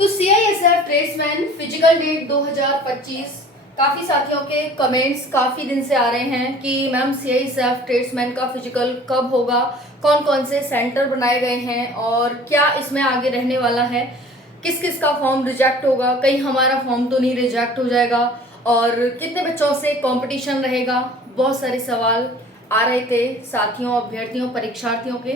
तो CISF tradesman physical date 2025, काफ़ी साथियों के कमेंट्स काफ़ी दिन से आ रहे हैं कि मैम CISF ट्रेड्समैन का फिजिकल कब होगा, कौन कौन से सेंटर बनाए गए हैं और क्या इसमें आगे रहने वाला है, किस किस का फॉर्म रिजेक्ट होगा, कहीं हमारा फॉर्म तो नहीं रिजेक्ट हो जाएगा और कितने बच्चों से कंपटीशन रहेगा। बहुत सारे सवाल आ रहे थे साथियों, अभ्यर्थियों, परीक्षार्थियों के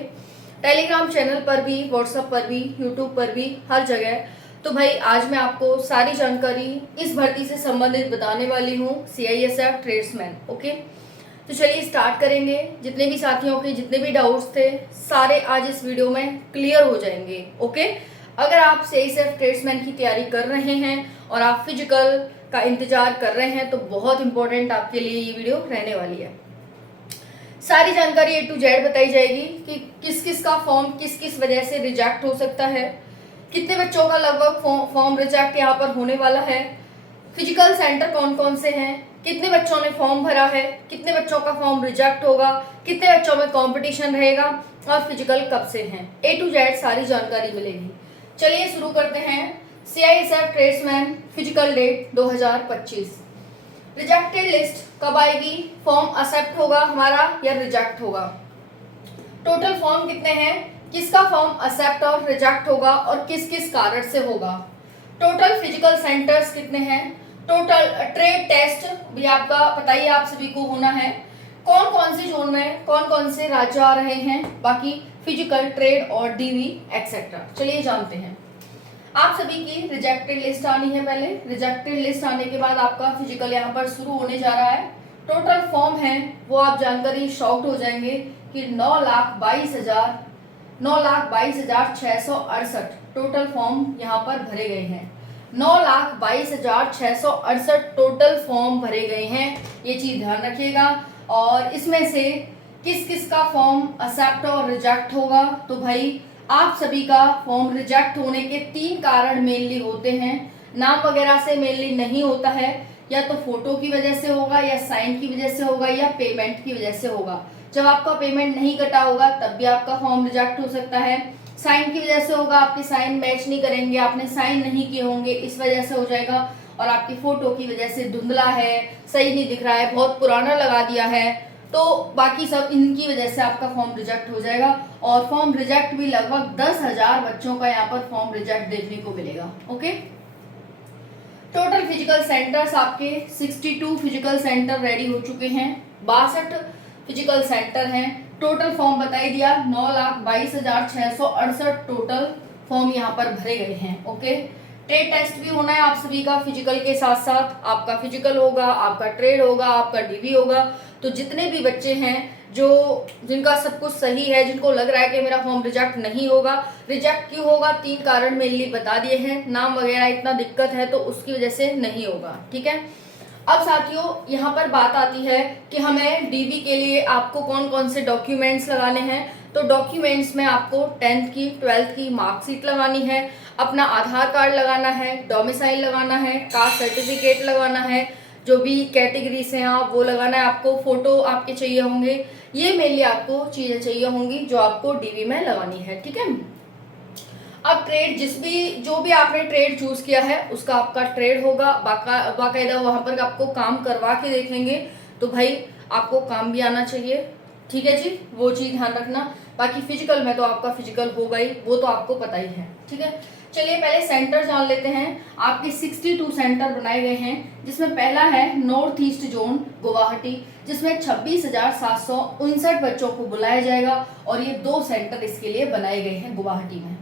टेलीग्राम चैनल पर भी, व्हाट्सएप पर भी, यूट्यूब पर भी, हर जगह। तो भाई आज मैं आपको सारी जानकारी इस भर्ती से संबंधित बताने वाली हूँ, CISF ट्रेड्समैन। ओके, तो चलिए स्टार्ट करेंगे। जितने भी साथियों के जितने भी डाउट्स थे सारे आज इस वीडियो में क्लियर हो जाएंगे। ओके, अगर आप CISF ट्रेड्समैन की तैयारी कर रहे हैं और आप फिजिकल का इंतजार कर रहे हैं तो बहुत इंपॉर्टेंट आपके लिए ये वीडियो रहने वाली है। सारी जानकारी A to Z बताई जाएगी कि किस किस का फॉर्म किस किस वजह से रिजेक्ट हो सकता है, कितने बच्चों का लगभग फॉर्म रिजेक्ट यहाँ पर होने वाला है, फिजिकल सेंटर कौन कौन से हैं, कितने बच्चों ने फॉर्म भरा है, कितने बच्चों का फॉर्म रिजेक्ट होगा, कितने बच्चों में कंपटीशन रहेगा और फिजिकल कब से हैं। A to Z सारी जानकारी मिलेगी। चलिए शुरू करते हैं। CISF tradesman physical date 2025। Rejected list कब आएगी, फॉर्म एक्सेप्ट होगा हमारा या रिजेक्ट होगा, टोटल फॉर्म कितने हैं, किसका फॉर्म एक्सेप्ट और रिजेक्ट होगा और किस किस कारण से होगा, टोटल फिजिकल सेंटर्स कितने हैं, टोटल ट्रेड टेस्ट भी आपका पता ही आप सभी को होना है, कौन कौन से जोन में कौन कौन से राज्य आ रहे हैं, बाकी फिजिकल, ट्रेड और DV एक्सेट्रा। चलिए जानते हैं। आप सभी की रिजेक्टेड लिस्ट आनी है। पहले रिजेक्टेड लिस्ट आने के बाद आपका फिजिकल यहाँ पर शुरू होने जा रहा है। टोटल फॉर्म है वो आप जानकर ही शॉक्ड हो जाएंगे कि 9,22,668 टोटल फॉर्म यहाँ पर भरे गए हैं। 9,22,668 टोटल फॉर्म भरे गए हैं, ये चीज ध्यान रखिएगा। और इसमें से किस किस का फॉर्म एक्सेप्ट और रिजेक्ट होगा, तो भाई आप सभी का फॉर्म रिजेक्ट होने के 3 कारण मेनली होते हैं। नाम वगैरह से मेनली नहीं होता है, या तो फोटो की वजह से होगा, या साइन की वजह से होगा, या पेमेंट की वजह से होगा। जब आपका पेमेंट नहीं कटा होगा तब भी आपका फॉर्म रिजेक्ट हो सकता है। साइन की वजह से होगा, आपके साइन मैच नहीं करेंगे, आपने साइन नहीं किए होंगे, इस वजह से हो जाएगा। और आपकी फोटो की वजह से धुंधला है, सही नहीं दिख रहा है, बहुत पुराना लगा दिया है, तो बाकी सब इनकी वजह से आपका फॉर्म रिजेक्ट हो जाएगा। और फॉर्म रिजेक्ट भी लगभग 10,000 बच्चों का यहाँ पर फॉर्म रिजेक्ट देखने को मिलेगा। ओके, टोटल फिजिकल सेंटर्स आपके 62 फिजिकल सेंटर रेडी हो चुके हैं, 62 फिजिकल सेंटर हैं। टोटल फॉर्म बताई दिया 9,22,668 टोटल फॉर्म यहाँ पर भरे गए हैं। ओके, ट्रेड टेस्ट भी होना है आप सभी का फिजिकल के साथ साथ। आपका फिजिकल होगा, आपका ट्रेड होगा, आपका DV होगा। तो जितने भी बच्चे हैं जिनका सब कुछ सही है, जिनको लग रहा है कि मेरा फॉर्म रिजेक्ट नहीं होगा, रिजेक्ट क्यों होगा, 3 कारण मेनली बता दिए हैं। नाम वगैरह इतना दिक्कत है तो उसकी वजह से नहीं होगा। ठीक है, अब साथियों यहाँ पर बात आती है कि हमें DV के लिए आपको कौन कौन से डॉक्यूमेंट्स लगाने हैं। तो डॉक्यूमेंट्स में आपको 10th की 12th की मार्कशीट लगानी है, अपना आधार कार्ड लगाना है, डोमिसाइल लगाना है, कास्ट सर्टिफिकेट लगाना है, जो भी कैटेगरी से हैं आप वो लगाना है, आपको फोटो आपके चाहिए होंगे। ये मेनली आपको चीजें चाहिए होंगी जो आपको DV में लगानी है। ठीक है, अब ट्रेड जो भी आपने ट्रेड चूज किया है उसका आपका ट्रेड होगा, बाकायदा वहां पर आपको काम करवा के देखेंगे। तो भाई आपको काम भी आना चाहिए। ठीक है जी, वो चीज ध्यान रखना। बाकी फिजिकल में तो आपका फिजिकल होगा ही, वो तो आपको पता ही है। ठीक है, चलिए पहले सेंटर जान लेते हैं। आपके 62 सेंटर बनाए गए हैं, जिसमें पहला है नॉर्थ ईस्ट जोन गुवाहाटी, जिसमें 26,759 बच्चों को बुलाया जाएगा और ये 2 सेंटर इसके लिए बनाए गए हैं गुवाहाटी में।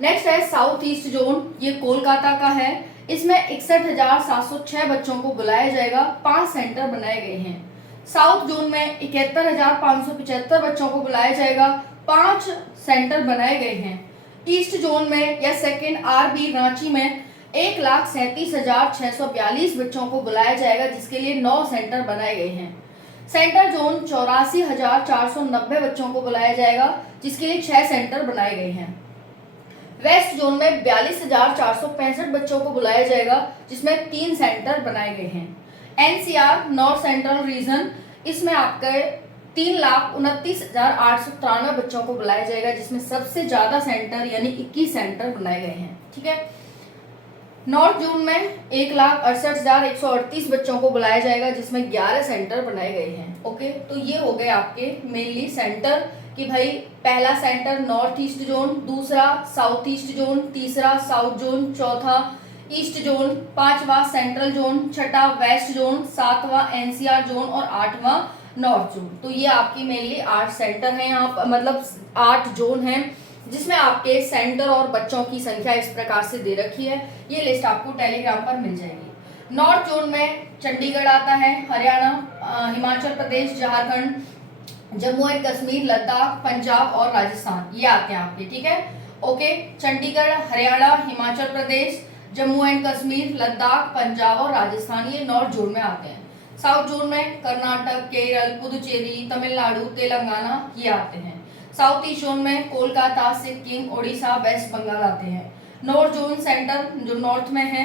नेक्स्ट है साउथ ईस्ट जोन, ये कोलकाता का है, इसमें 61,706 बच्चों को बुलाया जाएगा, 5 सेंटर बनाए गए हैं। साउथ जोन में 71,575 बच्चों को बुलाया जाएगा, 5 सेंटर बनाए गए हैं। ईस्ट जोन में या सेकेंड RB रांची में 1,37,642 बच्चों को बुलाया जाएगा, जिसके लिए 9 सेंटर बनाए गए हैं। सेंटर जोन 84,490 बच्चों को बुलाया जाएगा, जिसके लिए 6 सेंटर बनाए गए हैं। वेस्ट जोन में 42,465 बच्चों को बुलाया जाएगा, जिसमें 3 सेंटर बनाए गए हैं। NCR नॉर्थ सेंट्रल रीजन, इसमें आपके 3,29,893 बच्चों को बुलाया जाएगा, जिसमें सबसे ज्यादा सेंटर यानी 21 सेंटर बनाए गए हैं। ठीक है, नॉर्थ जोन में 1,68,138 बच्चों को बुलाया जाएगा, जिसमें 11 सेंटर बनाए गए हैं। ओके, तो ये हो गए आपके मेनली सेंटर कि भाई पहला सेंटर नॉर्थ ईस्ट जोन, दूसरा साउथ ईस्ट जोन, तीसरा साउथ जोन, चौथा ईस्ट जोन, पांचवा सेंट्रल जोन, छठा वेस्ट जोन, सातवां एनसीआर जोन और आठवां नॉर्थ जोन। तो ये आपकी मेनली 8 सेंटर हैं यहाँ पर, मतलब 8 जोन हैं, जिसमें आपके सेंटर और बच्चों की संख्या इस प्रकार से दे रखी है। ये लिस्ट आपको टेलीग्राम पर मिल जाएगी। नॉर्थ जोन में चंडीगढ़ आता है, हरियाणा, हिमाचल प्रदेश, झारखंड, जम्मू एंड कश्मीर, लद्दाख, पंजाब और राजस्थान, ये आते हैं आपके। ठीक है, ओके, चंडीगढ़, हरियाणा, हिमाचल प्रदेश, जम्मू एंड कश्मीर, लद्दाख, पंजाब और राजस्थान, ये नॉर्थ जोन में आते हैं। साउथ जोन में कर्नाटक, केरल, पुदुचेरी, तमिलनाडु, तेलंगाना, ये आते हैं। साउथ ईस्ट जोन में कोलकाता, सिक्किम, ओडिशा, वेस्ट बंगाल आते हैं। नॉर्थ जोन सेंटर जो नॉर्थ में है,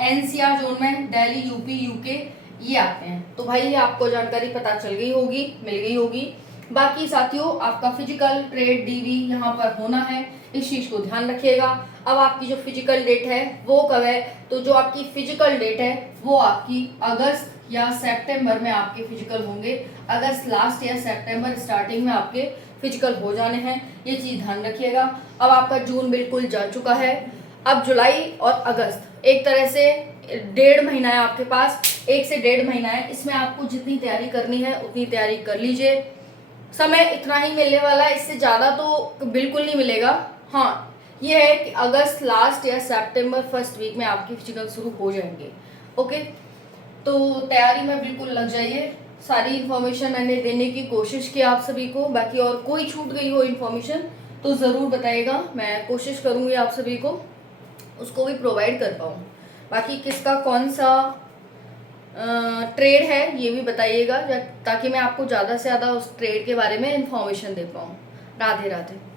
एनसीआर जोन में दिल्ली, यूपी, यूके, ये आते हैं। तो भाई ये आपको जानकारी पता चल गई होगी, मिल गई होगी। बाकी साथियों, आपका फिजिकल ट्रेड डीवी यहाँ पर होना है, इस चीज को ध्यान रखिएगा। अब आपकी जो फिजिकल डेट है वो कब है? तो जो आपकी फिजिकल डेट है वो आपकी अगस्त या सितंबर में आपके फिजिकल होंगे। अगस्त लास्ट या सितंबर स्टार्टिंग में आपके फिजिकल हो जाने हैं, ये चीज ध्यान रखिएगा। अब आपका जून बिल्कुल जा चुका है, अब जुलाई और अगस्त एक तरह से 1.5 महीना है आपके पास, 1 से 1.5 महीना है। इसमें आपको जितनी तैयारी करनी है उतनी तैयारी कर लीजिए। समय इतना ही मिलने वाला है, इससे ज़्यादा तो बिल्कुल नहीं मिलेगा। हाँ, ये है कि अगस्त लास्ट या सितंबर फर्स्ट वीक में आपकी फिजिकल शुरू हो जाएंगे। ओके, तो तैयारी में बिल्कुल लग जाइए। सारी इन्फॉर्मेशन मैंने देने की कोशिश की आप सभी को। बाकी और कोई छूट गई हो इन्फॉर्मेशन तो ज़रूर बताइएगा, मैं कोशिश करूँगी आप सभी को उसको भी प्रोवाइड कर पाऊँ। बाकी किसका कौन सा ट्रेड है ये भी बताइएगा, ताकि मैं आपको ज़्यादा से ज़्यादा उस ट्रेड के बारे में इन्फॉर्मेशन दे पाऊँ। राधे राधे।